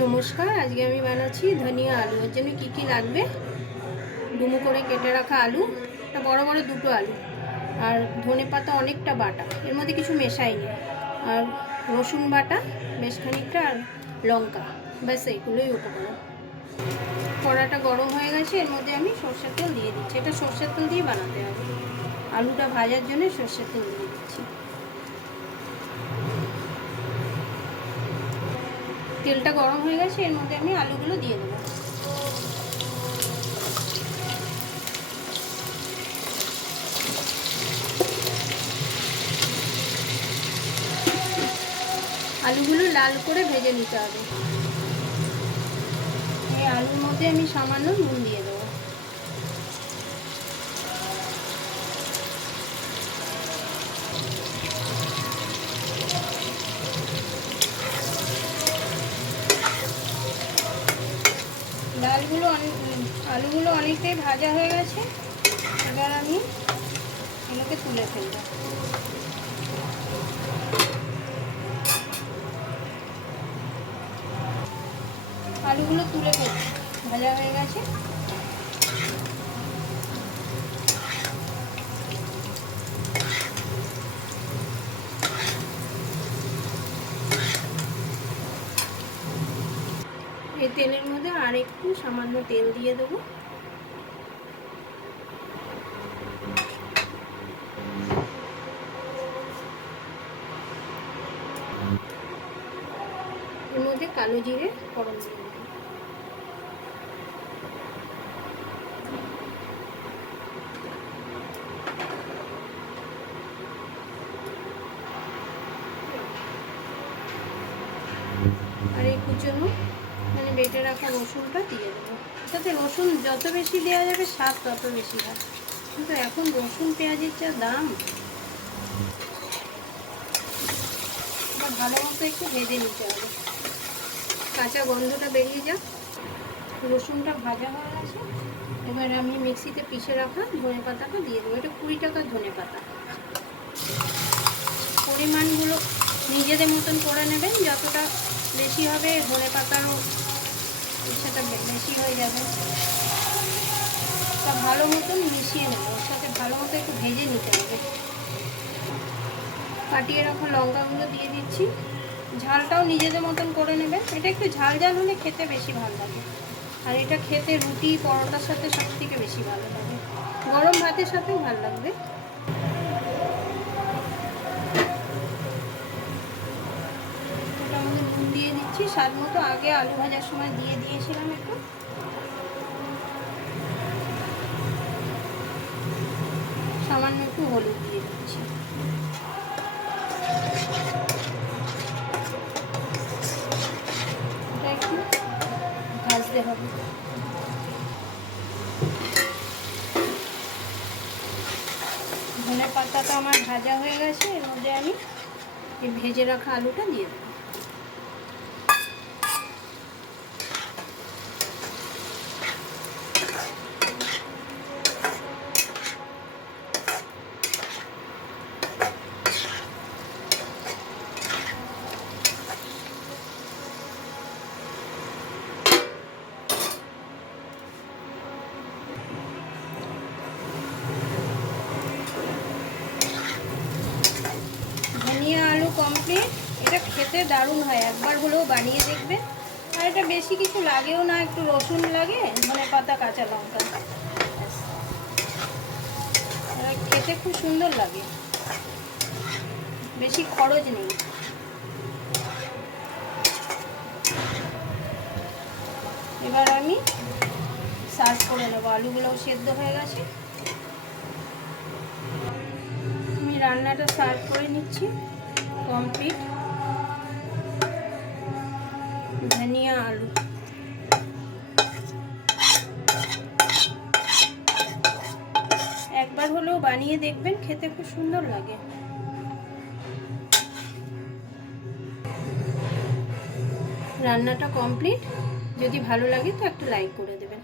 নমস্কার, আজকে আমি বানাচ্ছি ধনিয়া আলু। ওর জন্য কী কী লাগবে, ডুমো করে কেটে রাখা আলু, বড় বড় দুটো আলু, আর ধনে পাতা অনেকটা বাটা, এর মধ্যে কিছু মেশাইনি, আর রসুন বাটা বেশ খানিকটা, আর লঙ্কা, ব্যাস এইগুলোই উপকরণ। কড়াটা গরম হয়ে গেছে, এর মধ্যে আমি সর্ষের তেল দিয়ে দিচ্ছি। এটা সর্ষের তেল দিয়ে বানাতে হবে, আলুটা ভাজার জন্য সর্ষের তেল দিয়ে দিচ্ছি। তেলটা গরম হয়ে গেছে, এর মধ্যে আমি আলুগুলো দিয়ে দেবো। আলুগুলো লাল করে ভেজে নিতে হবে। এই আলুর মধ্যে আমি সামান্য নুন দিয়ে দেবো। আলুগুলো অনেকটাই ভাজা হয়ে গেছে, এবার আমি এগুলোকে তুলে ফেলবো। আলুগুলো তুলে ফেলবো, ভাজা হয়ে গেছে। এই তেলের মধ্যে আর একটু সামান্য তেল দিয়ে দেবো। এর মধ্যে কালো জিরে ফোড়ন দিয়ে দেবো। আর এই কুচনো বেটে রাখা রসুনটা দিয়ে দেবো। তাতে রসুন যত বেশি দেওয়া যাবে স্বাদ তত বেশি হয়, কিন্তু এখন রসুন পেঁয়াজের যা দাম, ভালো মতো একটু ভেজে নিতে হবে, কাঁচা গন্ধটা বেরিয়ে যাক। রসুনটা ভাজা হয়ে গেছে, এবার আমি মিক্সিতে পিষে রাখা ধনে পাতাটা দিয়ে দেবো। এটা 20 টাকার ধনে পাতা। পরিমাণগুলো নিজেদের মতন করে নেবেন, যতটা বেশি হবে ধনে পাতারও সেটা বেশি হয়ে যাবে। তা ভালো মতন মিশিয়ে নেব, ওর সাথে ভালো মতো একটু ভেজে নিতে হবে। কাটিয়ে রাখা লঙ্কাগুলো দিয়ে দিচ্ছি। ঝালটাও নিজেদের মতন করে নেবেন, এটা একটু ঝাল ঝাল হলে খেতে বেশি ভালো লাগে, আর এটা খেতে রুটি পরোটার সাথে সব থেকে বেশি ভালো লাগে, গরম ভাতের সাথেও ভালো লাগবে। ওটার মধ্যে নুন দিয়ে দিচ্ছি স্বাদ মতো, আগে আলু ভাজার সময় দিয়ে দিয়েছিলাম একটু। সামান্য একটু হলুদ দিয়ে দিচ্ছি। এটা একটু ভাজতে হবে। ধনে পাতাটা আমার ভাজা হয়ে গেছে, এর মধ্যে আমি এই ভেজে রাখা আলুটা দিয়ে দেবো। ধনিয়া আলু কমপ্লিট। এটা খেতে দারুণ হয়, একবার হলেও বানিয়ে দেখবেন। আর এটা বেশি কিছু লাগেও না, একটু রসুন লাগে, ধনে পাতা, কাঁচা লঙ্কা, খেতে খুব সুন্দর লাগে, বেশি খরচ নেই। এবার আমি সার্ভ করে নেবো, আলুগুলোও সেদ্ধ হয়ে গেছে। আমি রান্নাটা সার্ভ করে নিচ্ছি, কমপ্লিট। ধনিয়া আলু একবার হলেও বানিয়ে দেখবেন, খেতে খুব সুন্দর লাগে। রান্নাটা কমপ্লিট, যদি ভালো লাগে তো একটা লাইক করে দেবেন।